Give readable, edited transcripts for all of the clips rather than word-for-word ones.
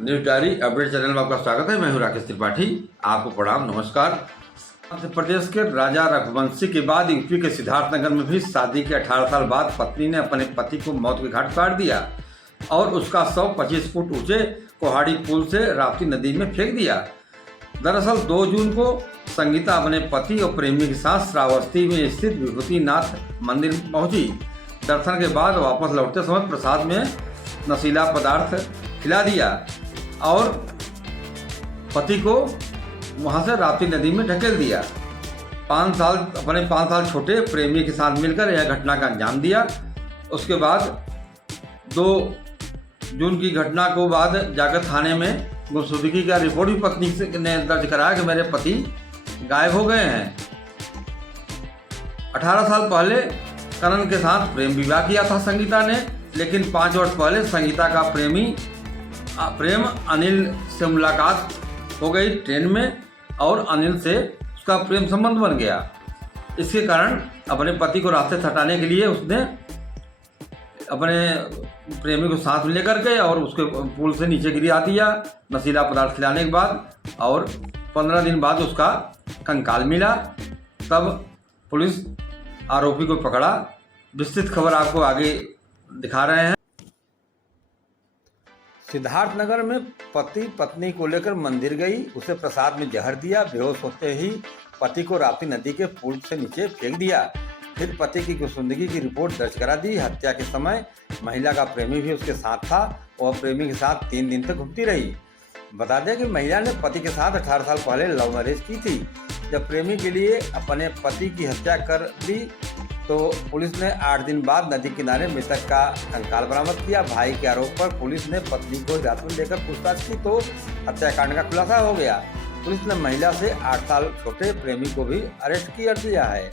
News diary update channel में आपका स्वागत है। मैं हूं राकेश त्रिपाठी। आपको प्रणाम, नमस्कार। मध्य प्रदेश के राजा रघुवंशी के बाद यूपी के सिद्धार्थनगर में भी शादी के 18 साल बाद पत्नी ने अपने पति को मौत के घाट उतार दिया और उसका शव 25 फुट ऊंचे कोहाड़ी पुल से राप्ती नदी में फेंक दिया। दरअसल 2 जून को संगीता अपने पति और प्रेमी के साथ श्रावस्ती में स्थित विभूतिनाथ मंदिर पहुंची। दर्शन के बाद वापस लौटते समय प्रसाद में नशीला पदार्थ खिला दिया और पति को वहां से राप्ती नदी में ढकेल दिया। 5 साल छोटे प्रेमी के साथ मिलकर यह घटना का अंजाम दिया। उसके बाद 2 जून की घटना को बाद जाकर थाने में गुमशुदगी का रिपोर्ट भी पत्नी ने दर्ज कराया कि मेरे पति गायब हो गए हैं। 18 साल पहले करण के साथ प्रेम विवाह किया था संगीता ने, लेकिन 5 वर्ष पहले संगीता का प्रेम अनिल से मुलाकात हो गई ट्रेन में और अनिल से उसका प्रेम संबंध बन गया। इसके कारण अपने पति को रास्ते से हटाने के लिए उसने अपने प्रेमी को साथ में लेकर के और उसके पुल से नीचे गिरा दिया नशीला पदार्थ खिलाने के बाद। और 15 दिन बाद उसका कंकाल मिला। तब पुलिस आरोपी को पकड़ा। विस्तृत खबर आपको आगे दिखा रहे हैं। सिद्धार्थनगर में पति पत्नी को लेकर मंदिर गई, उसे प्रसाद में जहर दिया, बेहोश होते ही पति को राप्ती नदी के पुल से नीचे फेंक दिया। फिर पति की गुमशुदगी की रिपोर्ट दर्ज करा दी। हत्या के समय महिला का प्रेमी भी उसके साथ था। वह प्रेमी के साथ 3 दिन तक घूमती रही। बता दें कि महिला ने पति के साथ 18 साल पहले लव मैरिज की थी। जब प्रेमी के लिए अपने पति की हत्या कर दी तो पुलिस ने 8 दिन बाद नदी किनारे मृतक का कंकाल बरामद किया। भाई के आरोप पर पुलिस ने पत्नी को हिरासत में लेकर पूछताछ की तो हत्याकांड का खुलासा हो गया। पुलिस ने महिला से 8 साल छोटे प्रेमी को भी अरेस्ट कर लिया है।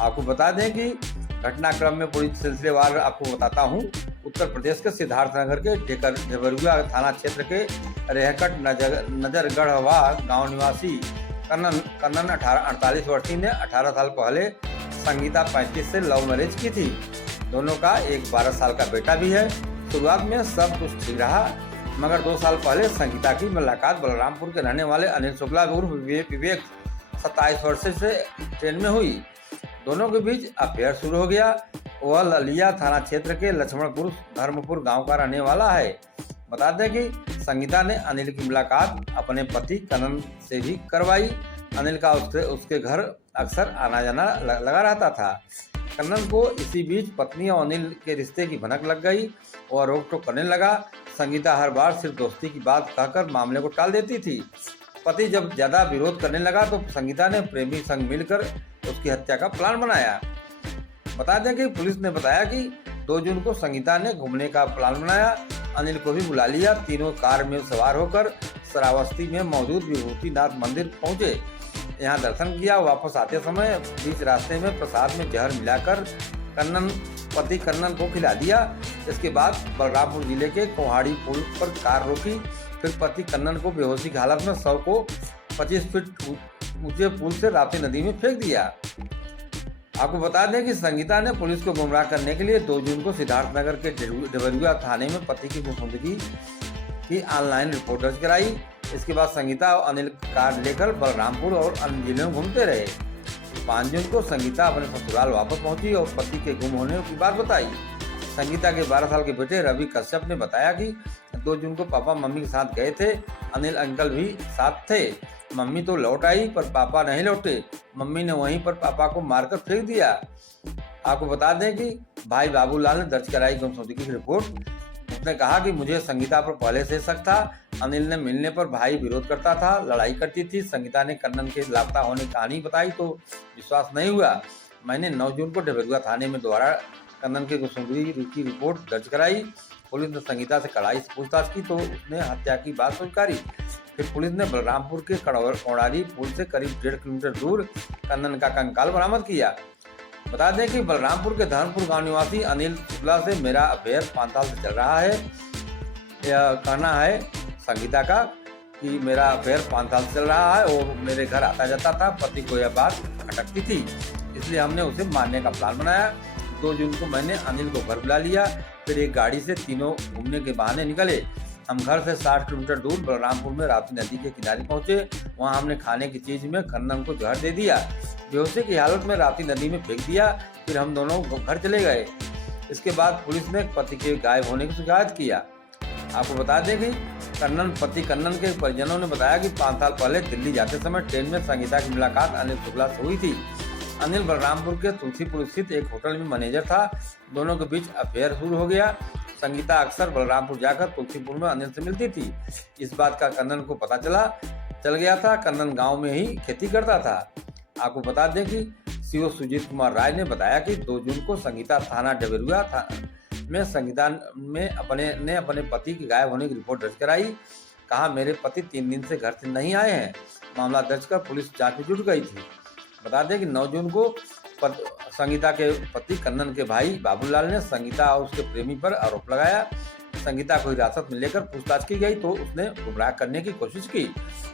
आपको बता दें कि घटनाक्रम में पूरी सिलसिलेवार आपको बताता हूँ। उत्तर प्रदेश के सिद्धार्थनगर के ढेबरुआ थाना क्षेत्र के रेहकट नजरगढ़वा गांव निवासी कन्नन 48 वर्षीय ने 18 साल पहले संगीता 35 से लव मैरिज की थी। दोनों का एक 12 साल का बेटा भी है। शुरुआत में सब कुछ ठीक रहा, मगर 2 साल पहले संगीता की मुलाकात बलरामपुर के रहने वाले अनिल शुक्ला उर्फ विवेक 27 वर्ष से ट्रेन में हुई। दोनों के बीच अफेयर शुरू हो गया। वह ललिया थाना क्षेत्र के लक्ष्मणपुर धर्मपुर गांव का रहने वाला है। बता दें कि संगीता ने अनिल की मुलाकात अपने पति कनन से भी करवाई। अनिल का उसके घर अक्सर आना जाना लगा रहता था। कन्नन को इसी बीच पत्नी और अनिल के रिश्ते की भनक लग गई और रोक टोक करने लगा। संगीता हर बार सिर्फ दोस्ती की बात कहकर मामले को टाल देती थी। पति जब ज्यादा विरोध करने लगा तो संगीता ने प्रेमी संग मिलकर उसकी हत्या का प्लान बनाया। बता दें कि पुलिस ने बताया कि 2 जून को संगीता ने घूमने का प्लान बनाया। अनिल को भी बुला लिया। तीनों कार में सवार होकर श्रावस्ती में मौजूद विभूतिनाथ मंदिर पहुंचे। यहाँ दर्शन किया। वापस आते समय बीच रास्ते में प्रसाद में जहर मिलाकर पति कन्नन को खिला दिया। इसके बाद बलरामपुर जिले के कोहाड़ी पुल पर कार रोकी। फिर पति कन्नन को बेहोशी की हालत में शव को 25 फीट ऊंचे पुल से राप्ती नदी में फेंक दिया। आपको बता दें कि संगीता ने पुलिस को गुमराह करने के लिए 2 जून को सिद्धार्थनगर के ढेबरुआ थाने में पति की गुमशुदगी की ऑनलाइन रिपोर्ट दर्ज कराई। इसके बाद संगीता और अनिल कार लेकर बलरामपुर और अन्य जिलों में घूमते रहे। 5 जून को संगीता अपने ससुराल वापस पहुंची और पति के गुम होने की बात बताई। संगीता के 12 साल के बेटे रवि कश्यप ने बताया कि 2 जून को पापा मम्मी के साथ गए थे। अनिल अंकल भी साथ थे। मम्मी तो लौट आई पर पापा नहीं लौटे। मम्मी ने वहीं पर पापा को मारकर फेंक दिया। आपको बता दें कि भाई बाबूलाल ने दर्ज कराई गुमशुदगी की रिपोर्ट। उसने कहा कि मुझे संगीता पर पहले से शक था। अनिल ने मिलने पर भाई विरोध करता था, लड़ाई करती थी। संगीता ने कन्नन के लापता होने की कहानी बताई तो विश्वास नहीं हुआ। मैंने 9 जून को ढेबरुआ थाने में दोबारा कन्नन की गुमशुदगी की रिपोर्ट दर्ज कराई। पुलिस ने संगीता से कड़ाई से पूछताछ की तो उसने हत्या की बात स्वीकारी। फिर पुलिस ने बलरामपुर के कोड़ारी पुल से करीब 1.5 किलोमीटर दूर कन्नन का कंकाल बरामद किया। बता दें कि बलरामपुर के धर्मपुर गांव निवासी अनिल शुक्ला से मेरा अफेयर 5 साल से चल रहा है। यह कहना है संगीता का कि मेरा अफेयर 5 साल से चल रहा है। वो मेरे घर आता जाता था। पति को यह बात खटकती थी, इसलिए हमने उसे मारने का प्लान बनाया। 2 जून को मैंने अनिल को घर बुला लिया। फिर एक गाड़ी से तीनों घूमने के बहाने निकले। हम घर से 60 किलोमीटर दूर बलरामपुर में राप्ती नदी के किनारे पहुंचे। वहां हमने खाने की चीज में कन्नन को जहर दे दिया, बेहोशी की हालत में राप्ती नदी में फेंक दिया। फिर हम दोनों घर चले गए। इसके बाद पुलिस ने पति के गायब होने की शिकायत किया। आपको बता दें कि कन्नन के परिजनों ने बताया कि 5 साल पहले दिल्ली जाते समय ट्रेन में संगीता की मुलाकात अनिल शुक्ला से हुई थी। अनिल बलरामपुर के तुलसीपुर स्थित एक होटल में मैनेजर था। दोनों के बीच अफेयर शुरू हो गया। संगीता अक्सर बलरामपुर जाकर तुलसीपुर में अनिल से मिलती थी। इस बात का कन्नन को पता चल गया था। कन्नन गांव में ही खेती करता था। आपको बता दें कि सीओ सुजीत कुमार राय ने बताया कि 2 जून को संगीता थाना डबेरुआ में संगीता ने अपने पति के गायब होने की रिपोर्ट दर्ज कराई। कहा, मेरे पति 3 दिन से घर से नहीं आए हैं। मामला दर्ज कर पुलिस जांच में जुट गई थी। बता दें कि 9 जून को संगीता के पति कन्नन के भाई बाबूलाल ने संगीता और उसके प्रेमी पर आरोप लगाया। संगीता को हिरासत में लेकर पूछताछ की गई तो उसने गुमराह करने की कोशिश की।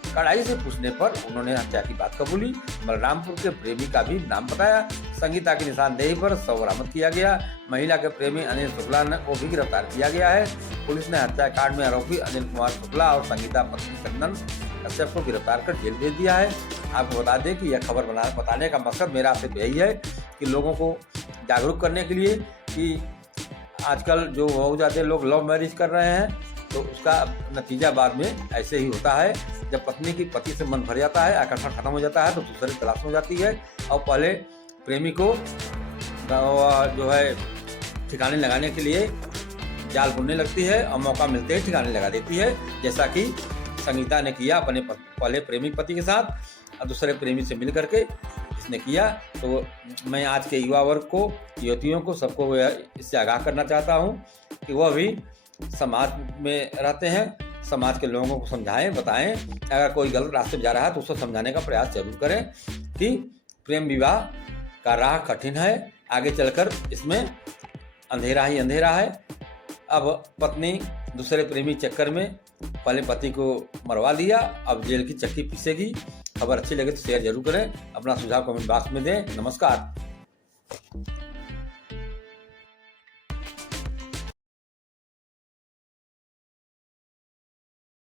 कड़ाई से पूछने पर उन्होंने हत्या की बात कबूली। बलरामपुर के प्रेमी का भी नाम बताया। संगीता की निशानदेही पर शव बरामद किया गया। महिला के प्रेमी अनिल शुक्ला को भी गिरफ्तार किया गया है। पुलिस ने हत्याकांड में आरोपी अनिल कुमार शुक्ला और संगीता पत्नी कन्नन कश्यप को गिरफ्तार कर जेल भेज दिया है। आपको बता दें कि यह खबर बताने का मकसद मेरा सिर्फ यही है कि लोगों को जागरूक करने के लिए कि आजकल जो बहुत ज़्यादा लोग लव मैरिज कर रहे हैं तो उसका नतीजा बाद में ऐसे ही होता है। जब पति से मन भर जाता है, आकर्षण खत्म हो जाता है तो दूसरे तलाश हो जाती है और पहले प्रेमी को जो है ठिकाने लगाने के लिए जाल बुनने लगती है और मौका मिलते ही ठिकाने लगा देती है, जैसा कि संगीता ने किया अपने पहले प्रेमी पति के साथ और दूसरे प्रेमी से मिल करके इसने किया। तो मैं आज के युवा वर्ग को, युवतियों को, सबको इससे आगाह करना चाहता हूँ कि वह भी समाज में रहते हैं, समाज के लोगों को समझाएं, बताएं। अगर कोई गलत रास्ते पर जा रहा है तो उसको समझाने का प्रयास जरूर करें कि प्रेम विवाह का राह कठिन है, आगे चलकर इसमें अंधेरा ही अंधेरा है। अब पत्नी दूसरे प्रेमी चक्कर में पहले पति को मरवा दिया, अब जेल की चक्की पीसेगी। खबर अच्छी लगे तो शेयर जरूर करें। अपना सुझाव कमेंट बॉक्स में दें। नमस्कार।